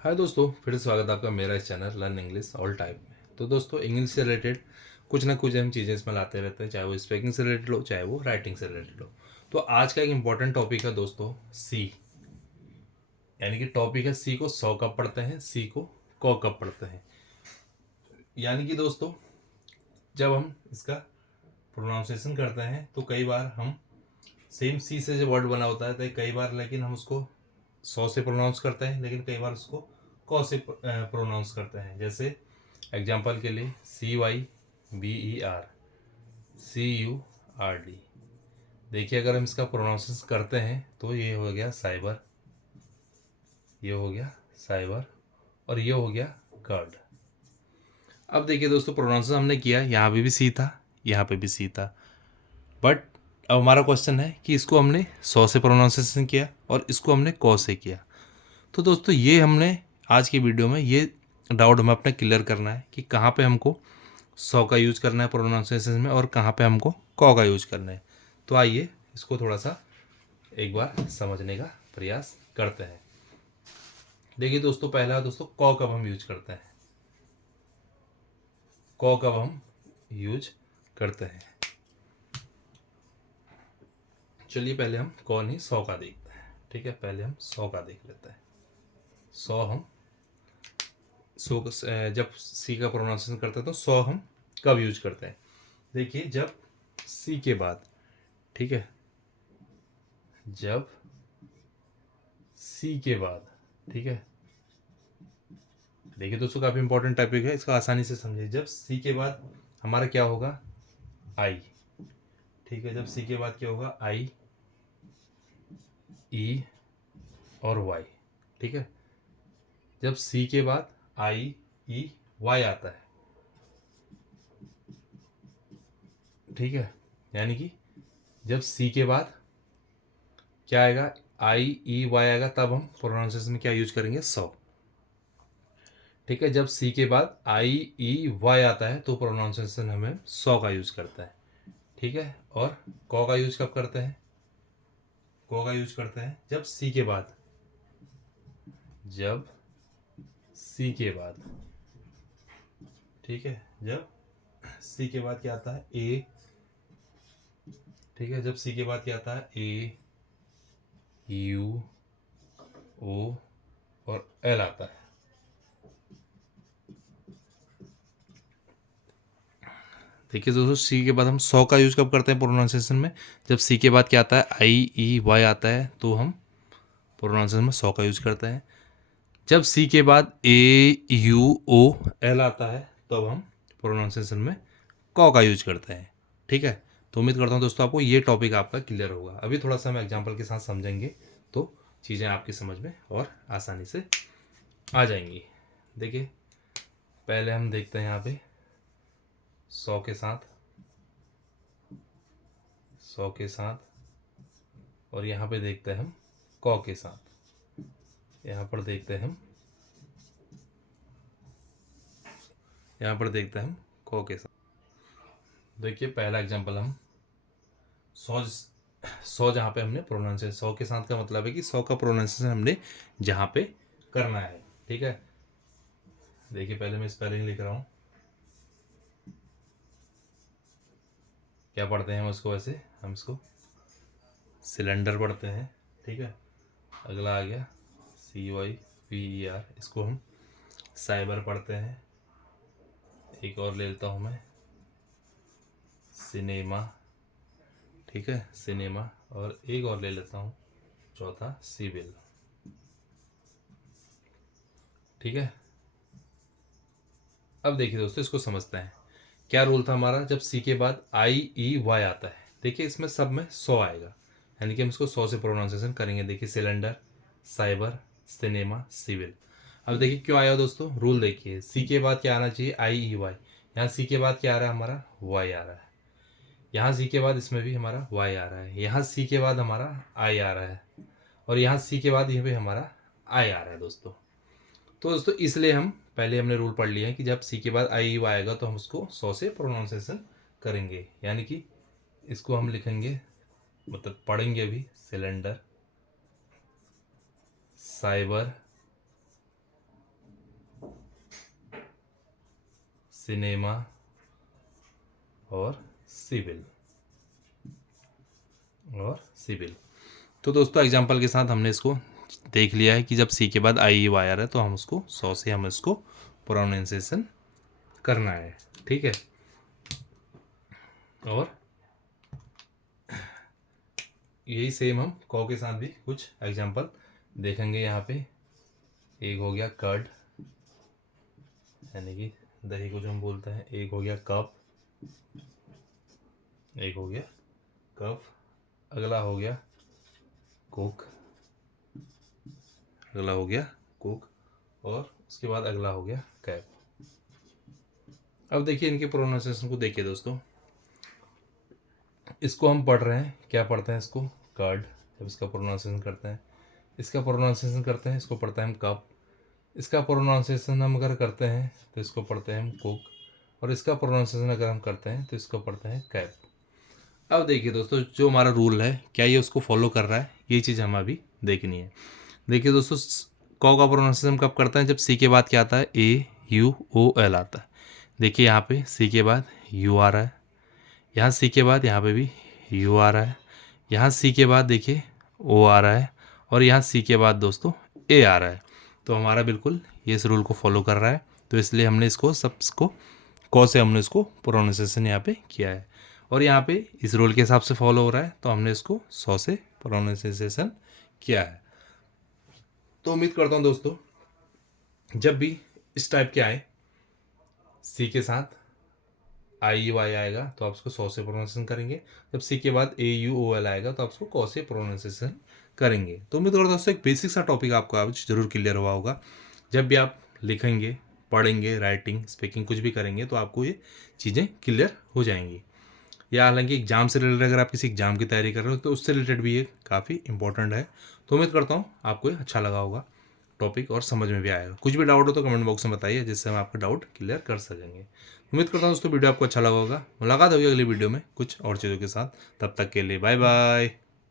हाय दोस्तों, फिर से स्वागत है आपका मेरा इस channel learn English all type में। तो दोस्तों, इंग्लिश से रिलेटेड कुछ ना कुछ हम चीज़ें इसमें लाते रहते हैं, चाहे वो स्पीकिंग से रिलेटेड हो, चाहे वो राइटिंग से रिलेटेड हो। तो आज का एक इम्पॉर्टेंट टॉपिक है दोस्तों, सी। यानी कि टॉपिक है सी को सौ कब पढ़ते हैं, सी को कौ कब पढ़ते हैं। यानी कि दोस्तों, जब हम इसका प्रोनाउंसिएशन करते हैं तो कई बार हम सेम सी से जो वर्ड बना होता है तो कई बार लेकिन हम उसको सौ से प्रोनाउंस करते हैं, लेकिन कई बार उसको कौ से प्रोनाउंस करते हैं। जैसे एग्जाम्पल के लिए CYBER, CURD। देखिए, अगर हम इसका प्रोनाउंसिएशन करते हैं तो ये हो गया साइबर, ये हो गया साइबर, और ये हो गया कर्ड। अब देखिए दोस्तों, प्रोनाउंसिएशन हमने किया, यहाँ पे भी सी था, यहाँ पे भी सी था, बट अब हमारा क्वेश्चन है कि इसको हमने सौ से प्रोनाउंसिएशन किया और इसको हमने कौ से किया। तो दोस्तों, ये हमने आज की वीडियो में ये डाउट हमें अपना क्लियर करना है कि कहाँ पे हमको सौ का यूज करना है प्रोनाउंसिएशन में और कहाँ पे हमको कौ का यूज करना है। तो आइए इसको थोड़ा सा एक बार समझने का प्रयास करते हैं। देखिए दोस्तों, पहला दोस्तों कौ कब हम यूज करते हैं, कौ कब हम यूज करते हैं। चलिए पहले हम कौ नहीं सौ का देखते हैं। ठीक है, पहले हम सौ का देख लेते हैं। सौ हम सौ जब सी का प्रोनाउंसिएशन करते हैं तो सौ हम कब यूज करते हैं। देखिए, जब सी के बाद, ठीक है, जब सी के बाद, ठीक है, देखिए दोस्तों, काफ़ी इंपॉर्टेंट टॉपिक है, इसका आसानी से समझिए। जब सी के बाद हमारा क्या होगा, आई। ठीक है, जब सी के बाद क्या होगा, आई, ई और वाई। ठीक है, जब सी के बाद आई, ई, वाई आता है, ठीक है, यानी कि जब सी के बाद क्या आएगा, आई, ई, वाई आएगा, तब हम प्रोनाउंसिएशन में क्या यूज करेंगे, सौ। ठीक है, जब सी के बाद आई, ई, वाई आता है तो प्रोनाउंसिएशन हमें सौ का यूज करता है। ठीक है, और कौ का यूज कब करते हैं, कौ का यूज करते हैं जब सी के बाद, जब सी के बाद, ठीक है, जब सी के बाद क्या आता है, ए। ठीक है, जब सी के बाद क्या आता है, ए, यू, ओ और एल आता है। देखिए दोस्तों, सी के बाद हम सौ का यूज कब करते हैं प्रोनाउंसिएशन में, जब सी के बाद क्या आता है, आई, ई, वाई आता है तो हम प्रोनाउंसिएशन में सौ का यूज करते हैं। जब सी के बाद ए, यू, ओ, एल आता है तो अब हम प्रोनाउंसिएशन में कौ का यूज करते हैं। ठीक है, तो उम्मीद करता हूँ दोस्तों आपको ये टॉपिक आपका क्लियर होगा। अभी थोड़ा सा हम एग्जांपल के साथ समझेंगे तो चीज़ें आपकी समझ में और आसानी से आ जाएंगी। देखिए, पहले हम देखते हैं यहाँ पे सौ के साथ, सौ के साथ, और यहाँ पे देखते हैं हम कौ के साथ। यहाँ पर देखते हैं हम, यहाँ पर देखते हैं हम कौ के साथ। देखिए, पहला एग्जांपल हम सौ, सौ जहाँ पे हमने प्रोनाउंसिएशन, सौ के साथ का मतलब है कि सौ का प्रोनाउंसिएशन हमने जहाँ पे करना है। ठीक है, देखिए पहले मैं स्पेलिंग लिख रहा हूँ, क्या पढ़ते हैं हम उसको, वैसे हम इसको सिलेंडर पढ़ते हैं। ठीक है, अगला आ गया CYBER, इसको हम साइबर पढ़ते हैं। एक और ले लेता हूँ मैं, सिनेमा। ठीक है, सिनेमा, और एक और ले लेता हूँ, चौथा सिविल। ठीक है, अब देखिए दोस्तों, इसको समझते हैं। क्या रूल था हमारा, जब सी के बाद आई, ई, वाई आता है, देखिए इसमें सब में सौ आएगा, यानी कि हम इसको सौ से प्रोनाउंसिएशन करेंगे। देखिए, सिलेंडर, साइबर, सिनेमा, सिविल। अब देखिए क्यों आया दोस्तों, रूल देखिए, सी के बाद क्या आना चाहिए, आई, ई, वाई। यहाँ सी के बाद क्या आ रहा है हमारा, वाई आ रहा है। यहाँ सी के बाद इसमें भी हमारा वाई आ रहा है। यहाँ सी के बाद हमारा आई आ रहा है, और यहाँ सी के बाद यहाँ पे हमारा आई आ रहा है दोस्तों। तो दोस्तों, इसलिए हम पहले हमने रूल पढ़ लिया है कि जब सी के बाद आई, यू आएगा तो हम उसको सौ से प्रोनाउंसिएशन करेंगे। यानी कि इसको हम लिखेंगे, मतलब पढ़ेंगे भी, सिलेंडर, साइबर, सिनेमा और सिविल तो दोस्तों एग्जाम्पल के साथ हमने इसको देख लिया है कि जब सी के बाद आई वाई आ रहा है तो हम उसको 100 से हम इसको प्रोनाउंसिएशन करना है, ठीक है। और यही सेम हम कौ के साथ भी कुछ एग्जाम्पल देखेंगे। यहाँ पे एक हो गया कर्ड, यानी कि दही को जो हम बोलते हैं। एक हो गया कप, एक हो गया कप। अगला हो गया कुक, अगला हो गया कुक, और उसके बाद अगला हो गया कैप। अब देखिए इनके प्रोनाउंसिएशन को देखिए दोस्तों। इसको हम पढ़ रहे हैं, क्या पढ़ते हैं इसको? कर्ड। जब इसका प्रोनाउंसिएशन करते हैं, इसका प्रोनाउंसिएशन करते हैं, इसको पढ़ते हैं हम कप। इसका प्रोनाउंसिएशन हम अगर करते हैं तो इसको पढ़ते हैं हम कुक, और इसका प्रोनाउंसिएशन अगर हम करते हैं तो इसको पढ़ते हैं कैप। अब देखिए दोस्तों, जो हमारा रूल है क्या ये उसको फॉलो कर रहा है, ये चीज़ हमें अभी देखनी है। देखिए दोस्तों, कौ का प्रोनाउंसिएशन कब करते हैं? जब सी के बाद क्या आता है? ए यू ओ एल आता है। देखिए यहाँ पे सी के बाद यू आ रहा है, यहाँ सी के बाद यहाँ पे भी यू आ रहा है, यहाँ सी के बाद देखिए ओ आ रहा है, और यहाँ सी के बाद दोस्तों ए आ रहा है। तो हमारा बिल्कुल ये इस रूल को फॉलो कर रहा है, तो इसलिए हमने इसको सबको कौ से हमने इसको प्रोनाउंसिएशन यहाँ पे किया है। और यहाँ पे इस रूल के हिसाब से फॉलो हो रहा है, तो हमने इसको 100 से प्रोनाउंसिएशन किया है। तो उम्मीद करता हूँ दोस्तों, जब भी इस टाइप के आए, सी के साथ आई यू आई आएगा तो आप उसको 100 से प्रोनाउंसिएशन करेंगे। जब सी के बाद ए यू ओ एल आएगा तो आप उसको कौ से प्रोनाउंसिएशन करेंगे। तो उम्मीद करता हूँ दोस्तों एक बेसिक सा टॉपिक आपको आज जरूर क्लियर हुआ होगा। जब भी आप लिखेंगे, पढ़ेंगे, राइटिंग, स्पीकिंग कुछ भी करेंगे तो आपको ये चीज़ें क्लियर हो जाएंगी। या हालांकि एग्जाम से रिलेटेड अगर आप किसी एग्जाम की तैयारी कर रहे हो तो उससे रिलेटेड भी ये काफ़ी इंपॉर्टेंट है। तो उम्मीद करता हूँ आपको ये अच्छा लगा होगा टॉपिक और समझ में भी आएगा। कुछ भी डाउट हो तो कमेंट बॉक्स में बताइए, जिससे हम आपका डाउट क्लियर कर सकेंगे। उम्मीद करता हूँ दोस्तों वीडियो आपको अच्छा लगा होगा। मुलाकात होगी अगली वीडियो में कुछ और चीज़ों के साथ। तब तक के लिए बाय बाय।